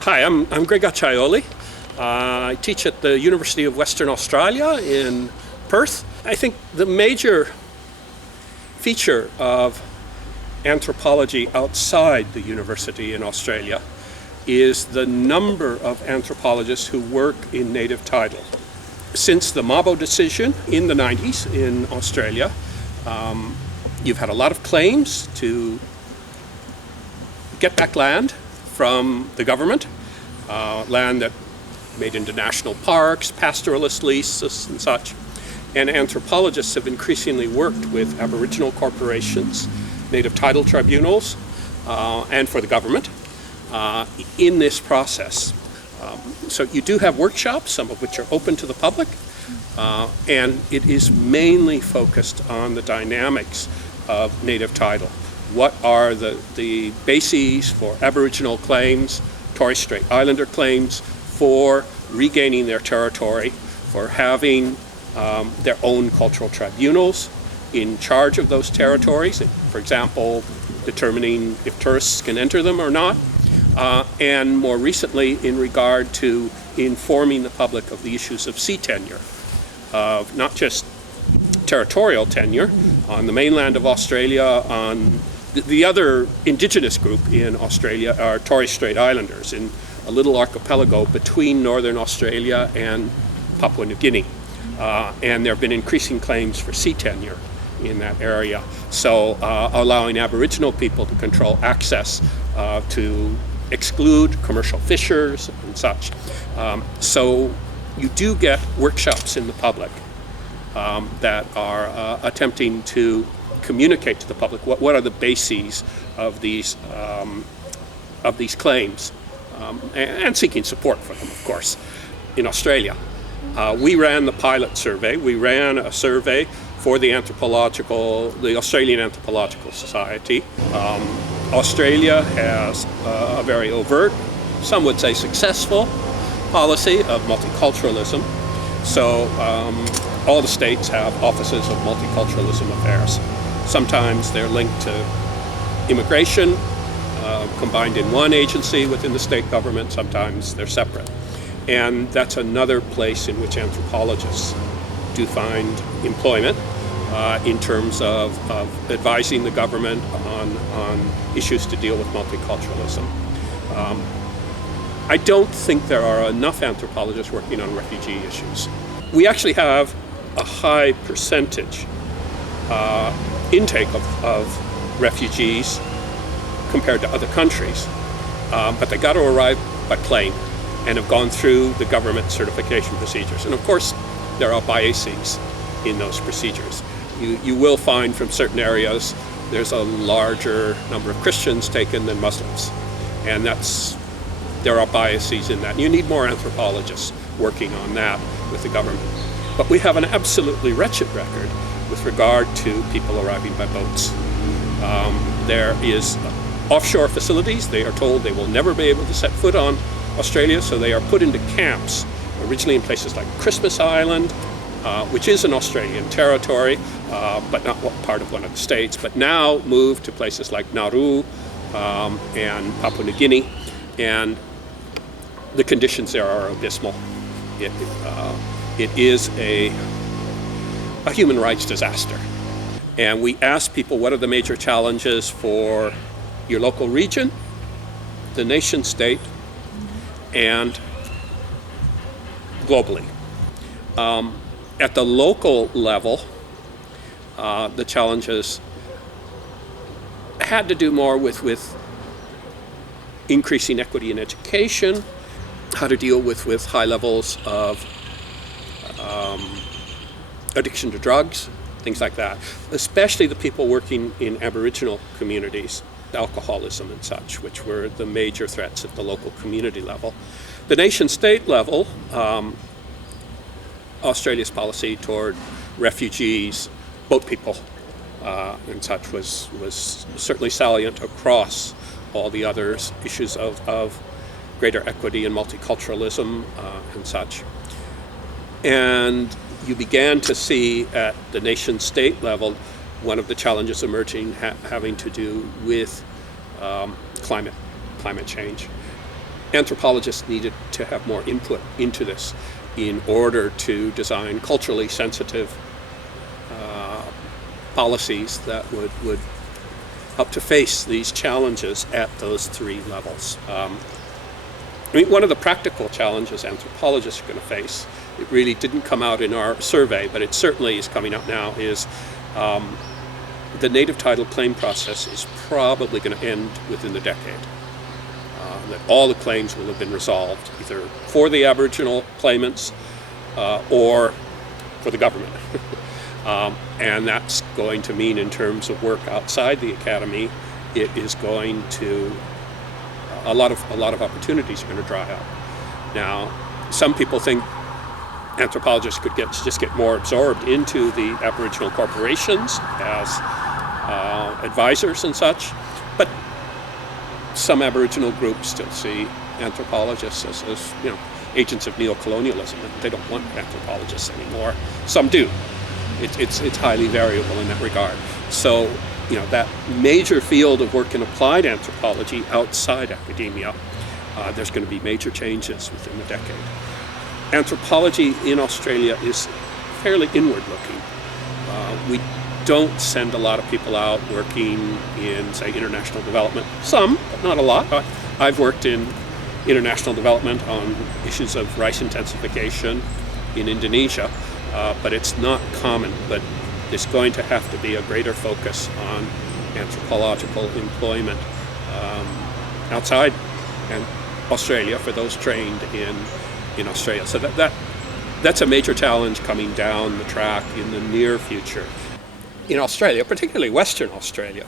Hi, I'm Greg Acciaioli. I teach at the University of Western Australia in Perth. I think the major feature of anthropology outside the university in Australia is the number of anthropologists who work in native title. Since the Mabo decision in the 90s in Australia, you've had a lot of claims to get back land from the government, land that made into national parks, pastoralist leases and such. And anthropologists have increasingly worked with Aboriginal corporations, native title tribunals, and for the government in this process. So you do have workshops, some of which are open to the public, and it is mainly focused on the dynamics of native title. What are the bases for Aboriginal claims, Torres Strait Islander claims for regaining their territory, for having their own cultural tribunals in charge of those territories, for example, determining if tourists can enter them or not, and more recently in regard to informing the public of the issues of sea tenure, of not just territorial tenure on the mainland of Australia. On the other indigenous group in Australia are Torres Strait Islanders in a little archipelago between northern Australia and Papua New Guinea. And there have been increasing claims for sea tenure in that area. So allowing Aboriginal people to control access to exclude commercial fishers and such. So you do get workshops in the public that are attempting to communicate to the public what are the bases of these claims, and seeking support for them, of course. In Australia, we ran the pilot survey. We ran a survey for the Australian Anthropological Society. Australia has a very overt, some would say successful, policy of multiculturalism. So all the states have offices of multiculturalism affairs. Sometimes they're linked to immigration, combined in one agency within the state government. Sometimes they're separate. And that's another place in which anthropologists do find employment in terms of advising the government on issues to deal with multiculturalism. I don't think there are enough anthropologists working on refugee issues. We actually have a high percentage intake of refugees compared to other countries, but they got to arrive by plane and have gone through the government certification procedures. And of course, there are biases in those procedures. You will find from certain areas there's a larger number of Christians taken than Muslims, and there are biases in that. You need more anthropologists working on that with the government. But we have an absolutely wretched record with regard to people arriving by boats. There is offshore facilities. They are told they will never be able to set foot on Australia, so they are put into camps, originally in places like Christmas Island, which is an Australian territory, but not part of one of the states, but now moved to places like Nauru and Papua New Guinea, and the conditions there are abysmal. It is a human rights disaster. And we ask people, what are the major challenges for your local region, the nation state, and globally? At the local level, the challenges had to do more with increasing equity in education, how to deal with high levels of addiction to drugs, things like that. Especially the people working in Aboriginal communities alcoholism and such, which were the major threats at the local community level. The nation-state level, Australia's policy toward refugees, boat people, and such was certainly salient across all the other issues of greater equity and multiculturalism and such. And you began to see at the nation-state level one of the challenges emerging having to do with climate change. Anthropologists needed to have more input into this in order to design culturally sensitive policies that would help to face these challenges at those three levels. One of the practical challenges anthropologists are going to face, it really didn't come out in our survey, but it certainly is coming out now, is the native title claim process is probably going to end within the decade. That all the claims will have been resolved, either for the Aboriginal claimants or for the government. And that's going to mean, in terms of work outside the academy, it is going to a lot of opportunities are going to dry up. Now, some people think anthropologists could just get more absorbed into the Aboriginal corporations as advisors and such, but some Aboriginal groups still see anthropologists as agents of neocolonialism, and they don't want anthropologists anymore. Some do. It's highly variable in that regard. So, that major field of work in applied anthropology outside academia, there's going to be major changes within the decade. Anthropology in Australia is fairly inward-looking. We don't send a lot of people out working in, say, international development. Some, but not a lot. I've worked in international development on issues of rice intensification in Indonesia, but it's not common. But there's going to have to be a greater focus on anthropological employment outside and Australia for those trained in Australia. So that's a major challenge coming down the track in the near future. In Australia, particularly Western Australia,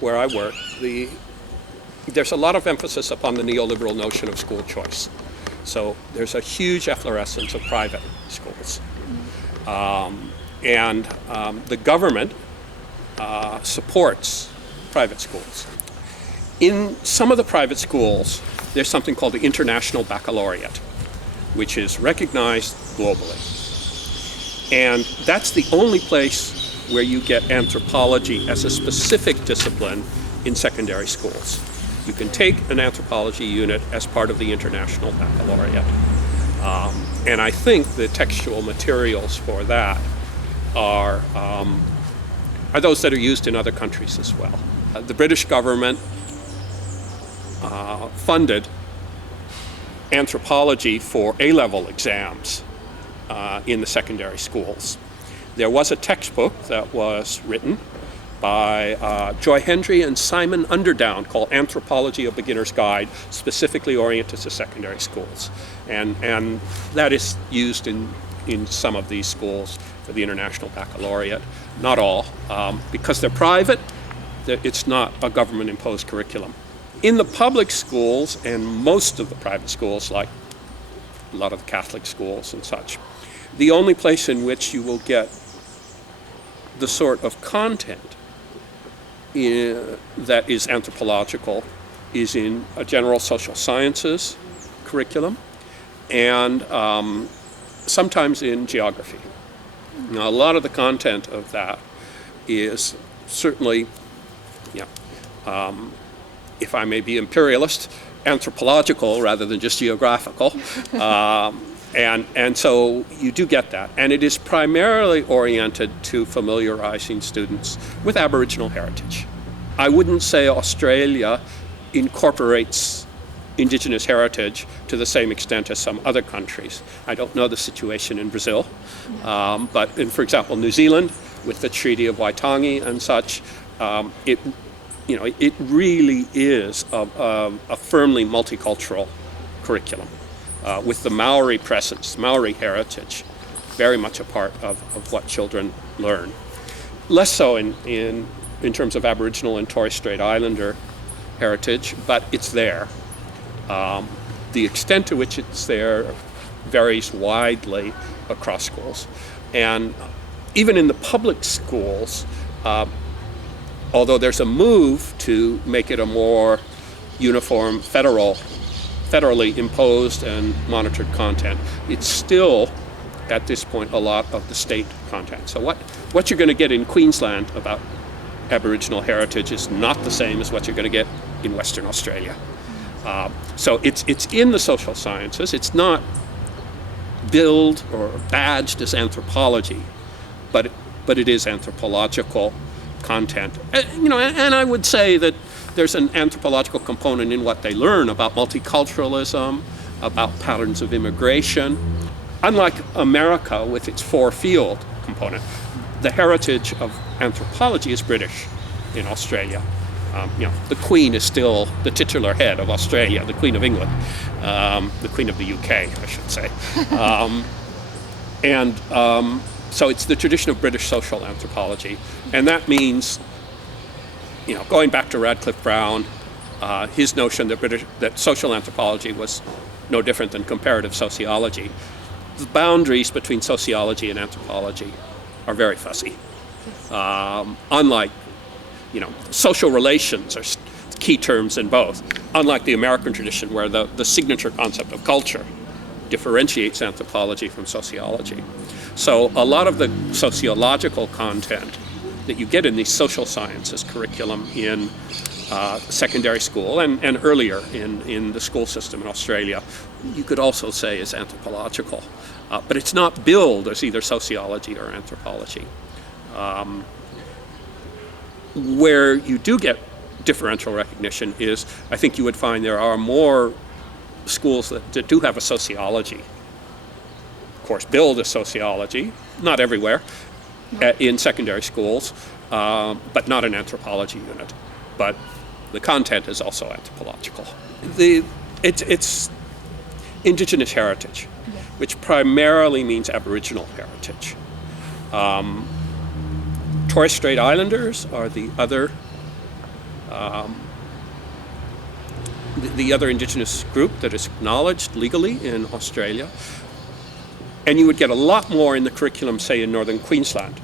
where I work, there's a lot of emphasis upon the neoliberal notion of school choice. So there's a huge efflorescence of private schools. And the government supports private schools. In some of the private schools, there's something called the International Baccalaureate, which is recognized globally. And that's the only place where you get anthropology as a specific discipline in secondary schools. You can take an anthropology unit as part of the International Baccalaureate. And I think the textual materials for that are those that are used in other countries as well. The British government funded anthropology for A-level exams in the secondary schools. There was a textbook that was written by Joy Hendry and Simon Underdown called Anthropology: A Beginner's Guide, specifically oriented to secondary schools. And that is used in some of these schools for the International Baccalaureate. Not all. Because they're private, it's not a government-imposed curriculum. In the public schools and most of the private schools, like a lot of the Catholic schools and such, the only place in which you will get the sort of content that is anthropological is in a general social sciences curriculum and sometimes in geography. Now, a lot of the content of that is certainly, if I may be imperialist, anthropological rather than just geographical. And so you do get that. And it is primarily oriented to familiarizing students with Aboriginal heritage. I wouldn't say Australia incorporates Indigenous heritage to the same extent as some other countries. I don't know the situation in Brazil, but in, for example, New Zealand, with the Treaty of Waitangi and such, it really is a firmly multicultural curriculum. With the Maori presence, Maori heritage, very much a part of what children learn. Less so in in terms of Aboriginal and Torres Strait Islander heritage, but it's there. The extent to which it's there varies widely across schools. And even in the public schools, although there's a move to make it a more uniform federally imposed and monitored content, it's still, at this point, a lot of the state content. So what you're going to get in Queensland about Aboriginal heritage is not the same as what you're going to get in Western Australia. So it's in the social sciences. It's not billed or badged as anthropology, but it is anthropological content. And I would say that there's an anthropological component in what they learn about multiculturalism, about patterns of immigration. Unlike America with its four-field component, the heritage of anthropology is British in Australia. The Queen is still the titular head of Australia, the Queen of England, the Queen of the UK, I should say. So it's the tradition of British social anthropology. And that means, going back to Radcliffe Brown, his notion that social anthropology was no different than comparative sociology. The boundaries between sociology and anthropology are very fuzzy. Unlike, social relations are key terms in both. Unlike the American tradition, where the signature concept of culture differentiates anthropology from sociology. So a lot of the sociological content that you get in the social sciences curriculum in secondary school and earlier in the school system in Australia, you could also say is anthropological. But it's not billed as either sociology or anthropology. Where you do get differential recognition is, I think you would find there are more schools that do have a sociology course, billed as sociology, not everywhere, in secondary schools, but not an anthropology unit. But the content is also anthropological. It's Indigenous heritage, which primarily means Aboriginal heritage. Torres Strait Islanders are the other Indigenous group that is acknowledged legally in Australia. And you would get a lot more in the curriculum, say, in northern Queensland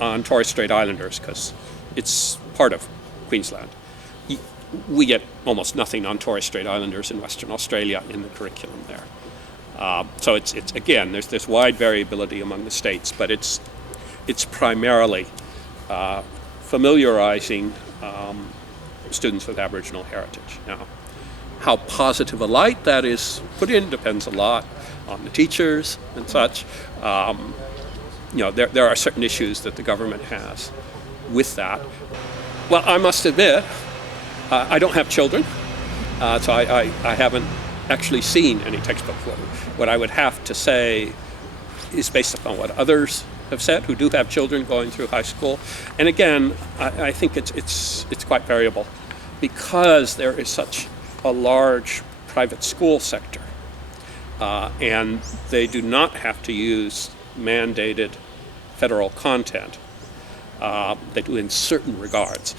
on Torres Strait Islanders, because it's part of Queensland. We get almost nothing on Torres Strait Islanders in Western Australia in the curriculum there. So it's again, there's wide variability among the states, but it's primarily familiarizing students with Aboriginal heritage. Now, how positive a light that is put in depends a lot on the teachers and such. There are certain issues that the government has with that. Well, I must admit, I don't have children, so I haven't actually seen any textbook. What I would have to say is based upon what others have said who do have children going through high school. And again, I think it's quite variable because there is such a large private school sector, and they do not have to use mandated federal content. They do in certain regards.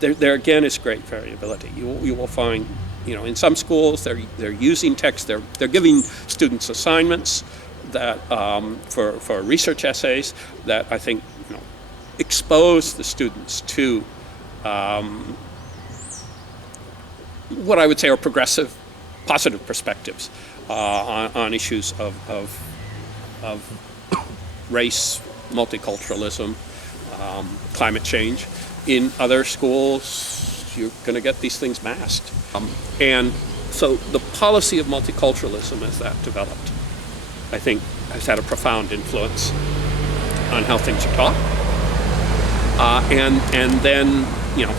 There again is great variability. You will find, in some schools they're using text. They're giving students assignments that for research essays that I think expose the students to what I would say are progressive, positive perspectives on issues of race, multiculturalism, climate change. In other schools, you're going to get these things masked. And so the policy of multiculturalism as that developed, I think, has had a profound influence on how things are taught. And then,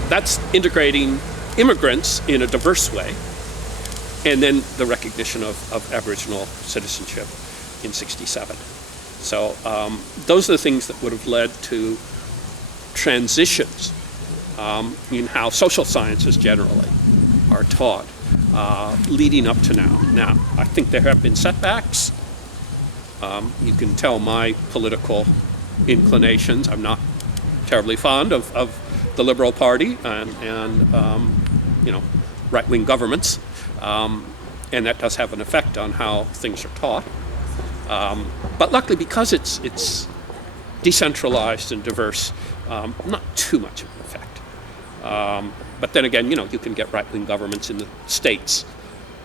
that's integrating immigrants in a diverse way, and then the recognition of Aboriginal citizenship in '67. So those are the things that would have led to transitions in how social sciences generally are taught leading up to now. Now, I think there have been setbacks. You can tell my political inclinations. I'm not terribly fond of the Liberal Party and right-wing governments, and that does have an effect on how things are taught. But luckily, because it's decentralized and diverse, not too much of an effect. But then again, you can get right-wing governments in the states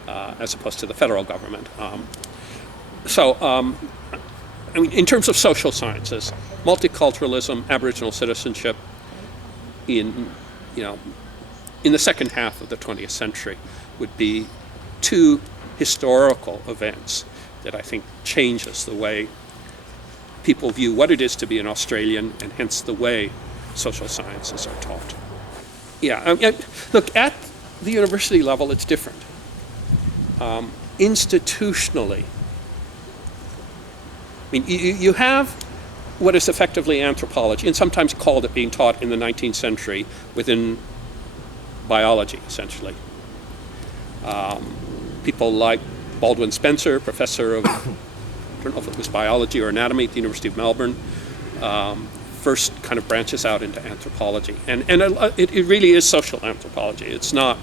as opposed to the federal government. In terms of social sciences, multiculturalism, Aboriginal citizenship in the second half of the 20th century would be two historical events that I think changes the way people view what it is to be an Australian, and hence the way social sciences are taught. Look, at the university level, it's different. Institutionally, you have what is effectively anthropology, and sometimes called it being taught in the 19th century within biology, essentially. People like Baldwin Spencer, professor of, I don't know if it was biology or anatomy at the University of Melbourne, first kind of branches out into anthropology. And it really is social anthropology. It's not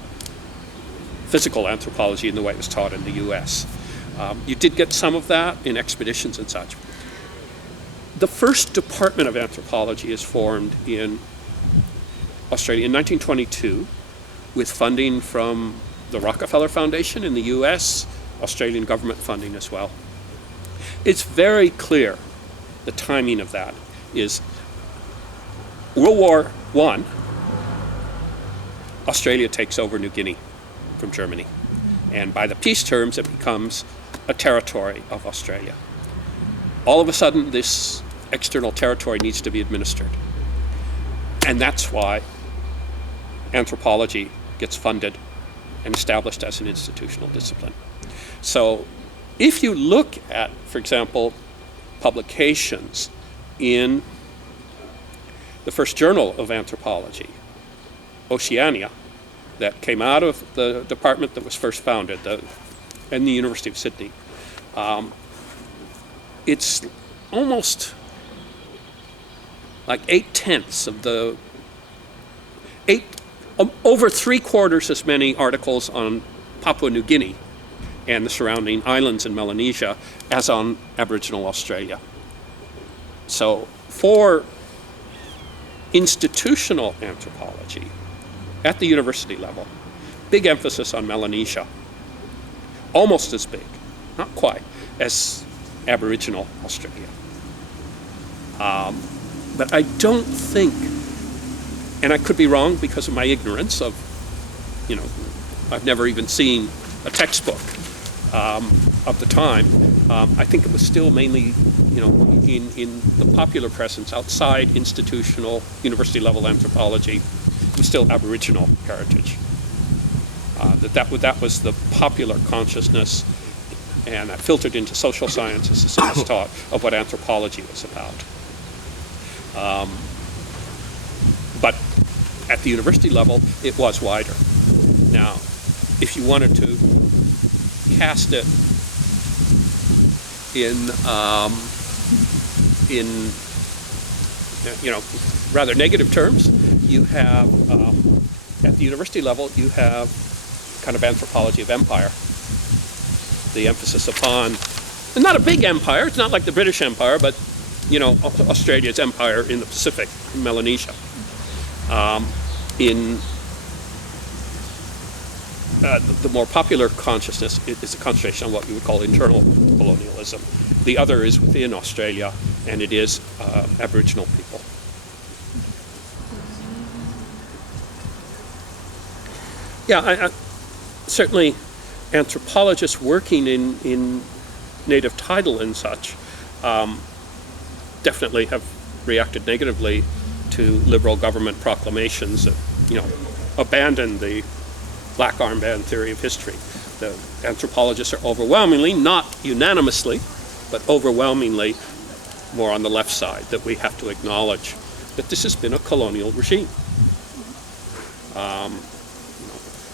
physical anthropology in the way it was taught in the US. You did get some of that in expeditions and such. The first department of anthropology is formed in Australia in 1922 with funding from the Rockefeller Foundation in the US, Australian government funding as well. It's very clear the timing of that is World War I, Australia takes over New Guinea from Germany. And by the peace terms, it becomes a territory of Australia. All of a sudden, this external territory needs to be administered. And that's why anthropology gets funded and established as an institutional discipline. So if you look at, for example, publications in the first journal of anthropology, Oceania, that came out of the department that was first founded in the University of Sydney, it's almost like 8/10 of the over 3/4 as many articles on Papua New Guinea and the surrounding islands in Melanesia as on Aboriginal Australia. So for institutional anthropology at the university level, big emphasis on Melanesia, almost as big, not quite, as Aboriginal Australia. But I don't think, and I could be wrong because of my ignorance of, I've never even seen a textbook of the time. I think it was still mainly, in the popular presence outside institutional university level anthropology, it was still Aboriginal heritage. That was the popular consciousness, and that filtered into social sciences as it was taught of what anthropology was about. But at the university level, it was wider. Now, if you wanted to cast it in rather negative terms, you have at the university level you have kind of anthropology of empire. The emphasis upon, and not a big empire, it's not like the British Empire, but Australia's empire in the Pacific, in Melanesia. The more popular consciousness is a concentration on what we would call internal colonialism. The other is within Australia, and it is Aboriginal people. I certainly anthropologists working in native title and such definitely have reacted negatively to Liberal government proclamations that, abandon the black armband theory of history. The anthropologists are overwhelmingly, not unanimously, but overwhelmingly more on the left side, that we have to acknowledge that this has been a colonial regime.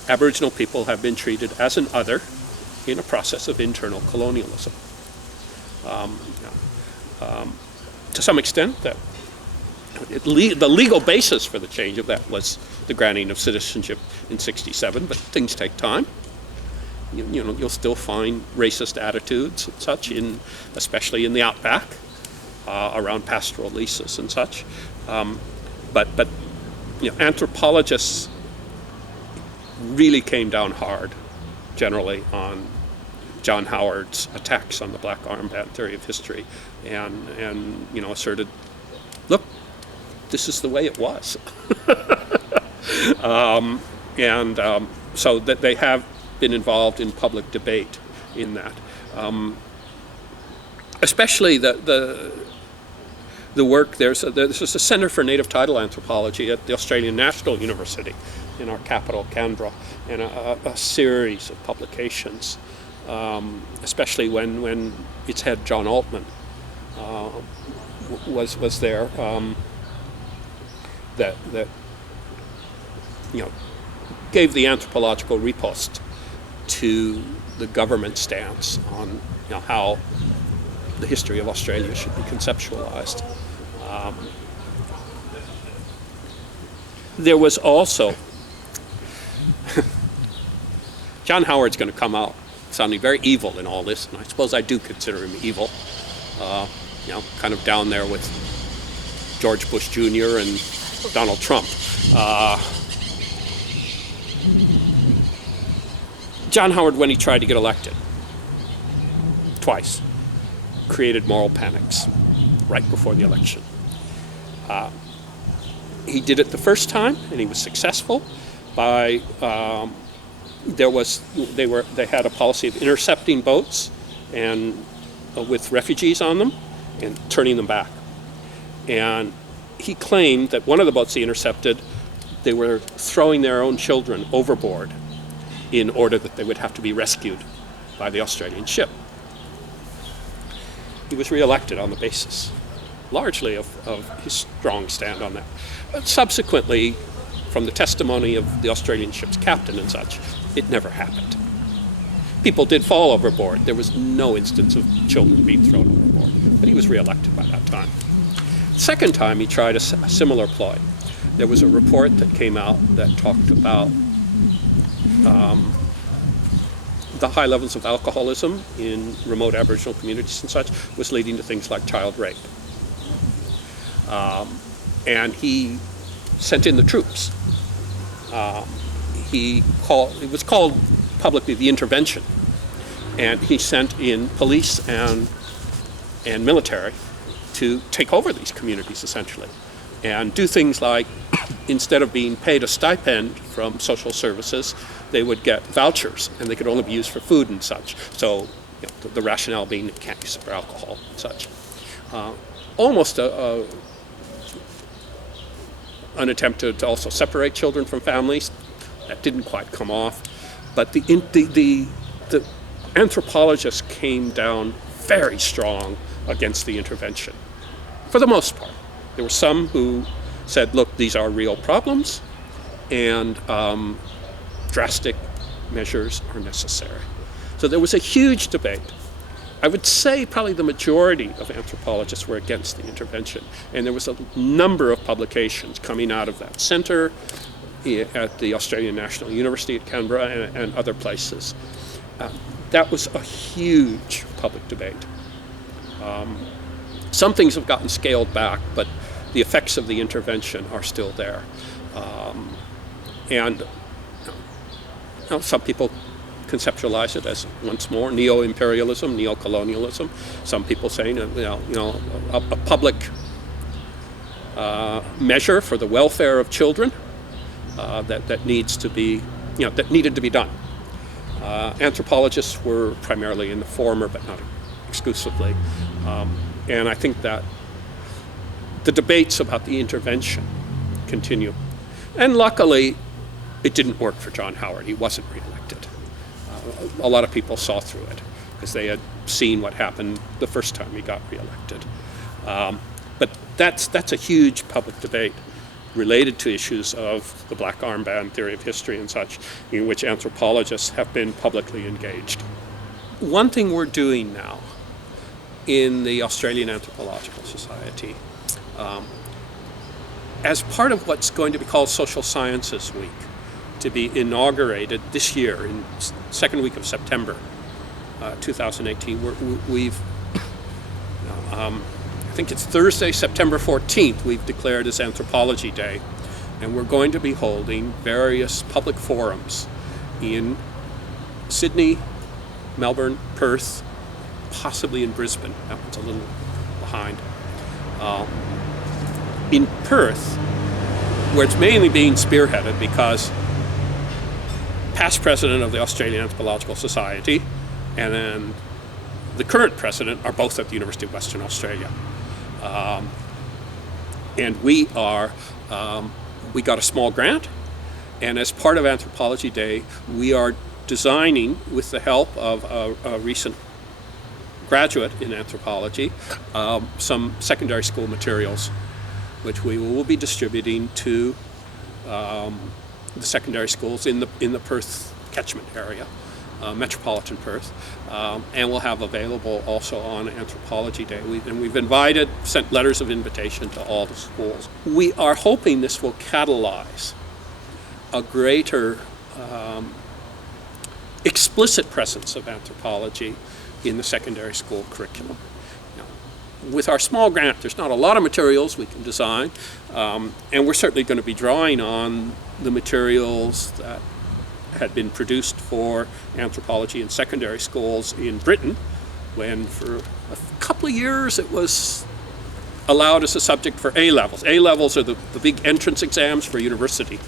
Aboriginal people have been treated as an other in a process of internal colonialism. To some extent, that The legal basis for the change of that was the granting of citizenship in '67, but things take time. You'll still find racist attitudes and such, especially in the outback, around pastoral leases and such. But anthropologists really came down hard, generally, on John Howard's attacks on the black armband theory of history, and asserted, look, this is the way it was. So that they have been involved in public debate in that. Especially the work, there's a Centre for Native Title Anthropology at the Australian National University in our capital, Canberra, and a series of publications, especially when its head, John Altman, was there, that gave the anthropological riposte to the government stance on how the history of Australia should be conceptualized. There was also John Howard's going to come out sounding very evil in all this, and I suppose I do consider him evil. Kind of down there with George Bush Jr. and Donald Trump. John Howard, when he tried to get elected, twice, created moral panics right before the election. He did it the first time, and he was successful by they had a policy of intercepting boats and with refugees on them and turning them back. And he claimed that one of the boats he intercepted, they were throwing their own children overboard in order that they would have to be rescued by the Australian ship. He was reelected on the basis, largely of his strong stand on that. But subsequently, from the testimony of the Australian ship's captain and such, it never happened. People did fall overboard. There was no instance of children being thrown overboard, but he was reelected by that time. The second time he tried a similar ploy. There was a report that came out that talked about the high levels of alcoholism in remote Aboriginal communities and such was leading to things like child rape. And he sent in the troops. It was called publicly the intervention, and he sent in police and military to take over these communities essentially, and do things like, instead of being paid a stipend from social services, they would get vouchers, and they could only be used for food and such. So the rationale being you can't use it for alcohol and such. Almost an attempt to also separate children from families. That didn't quite come off. But the anthropologists came down very strong against the intervention, for the most part. There were some who said, look, these are real problems, and drastic measures are necessary. So there was a huge debate. I would say probably the majority of anthropologists were against the intervention, and there was a number of publications coming out of that centre at the Australian National University at Canberra and other places. That was a huge public debate. Some things have gotten scaled back, but the effects of the intervention are still there. And some people conceptualize it as, once more, neo-imperialism, neo-colonialism. Some people saying, a public measure for the welfare of children that needs to be, that needed to be done. Anthropologists were primarily in the former, but not exclusively. And I think that the debates about the intervention continue. And luckily, it didn't work for John Howard. He wasn't reelected. A lot of people saw through it because they had seen what happened the first time he got reelected. But that's a huge public debate related to issues of the black armband theory of history and such, in which anthropologists have been publicly engaged. One thing we're doing now in the Australian Anthropological Society as part of what's going to be called Social Sciences Week, to be inaugurated this year in second week of September 2018. I think it's Thursday, September 14th, we've declared as Anthropology Day, and we're going to be holding various public forums in Sydney, Melbourne, Perth, possibly in Brisbane. That one's a little behind. In Perth, where it's mainly being spearheaded because past president of the Australian Anthropological Society and then the current president are both at the University of Western Australia. And we got a small grant, and as part of Anthropology Day, we are designing, with the help of a recent graduate in anthropology, some secondary school materials, which we will be distributing to the secondary schools in the Perth catchment area, metropolitan Perth, and we'll have available also on Anthropology Day. We've sent letters of invitation to all the schools. We are hoping this will catalyze a greater explicit presence of anthropology in the secondary school curriculum. With our small grant, there's not a lot of materials we can design, and we're certainly going to be drawing on the materials that had been produced for anthropology in secondary schools in Britain, when for a couple of years it was allowed as a subject for A-levels. A-levels are the big entrance exams for university.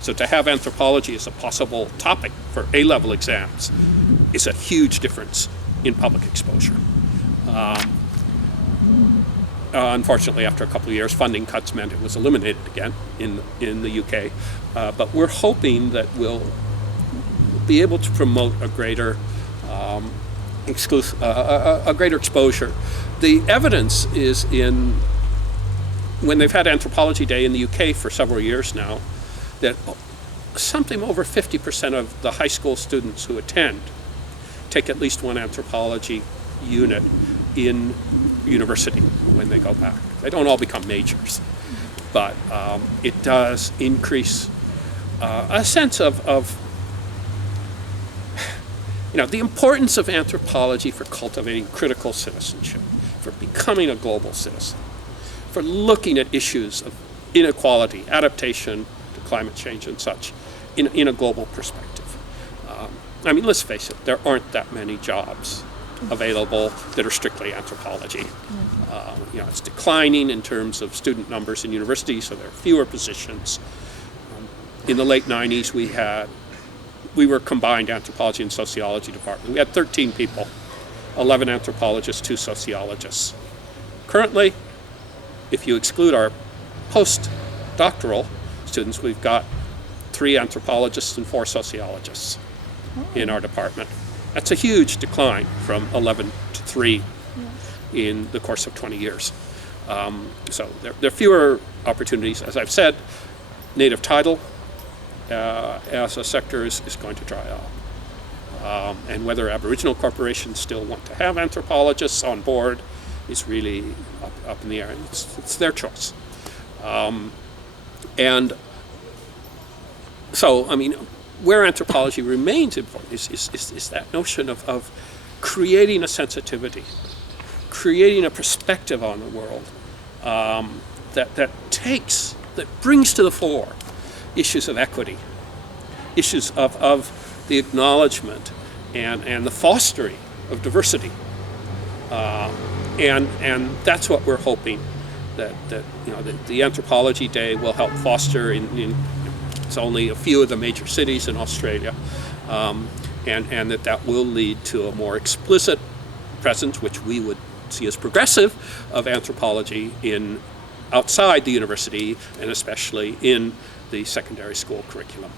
So to have anthropology as a possible topic for A-level exams is a huge difference in public exposure. Unfortunately, after a couple of years, funding cuts meant it was eliminated again in the UK. But we're hoping that we'll be able to promote a greater exposure. The evidence is when they've had Anthropology Day in the UK for several years now, that something over 50% of the high school students who attend take at least one anthropology unit in university when they go back. They don't all become majors, but it does increase a sense of the importance of anthropology for cultivating critical citizenship, for becoming a global citizen, for looking at issues of inequality, adaptation to climate change and such in a global perspective. Let's face it, there aren't that many jobs available that are strictly anthropology. It's declining in terms of student numbers in universities, so there are fewer positions. In the late 90s, we were a combined anthropology and sociology department. We had 13 people, 11 anthropologists, 2 sociologists. Currently, if you exclude our postdoctoral students, we've got 3 anthropologists and 4 sociologists in our department. That's a huge decline from 11 to 3 in the course of 20 years. So there are fewer opportunities. As I've said, native title as a sector is going to dry up. And whether Aboriginal corporations still want to have anthropologists on board is really up in the air. It's their choice. And so, where anthropology remains important is that notion of creating a sensitivity, creating a perspective on the world that brings to the fore issues of equity, issues of the acknowledgement and the fostering of diversity, and that's what we're hoping that the Anthropology Day will help foster in it's only a few of the major cities in Australia, and that will lead to a more explicit presence, which we would see as progressive, of anthropology outside the university and especially in the secondary school curriculum.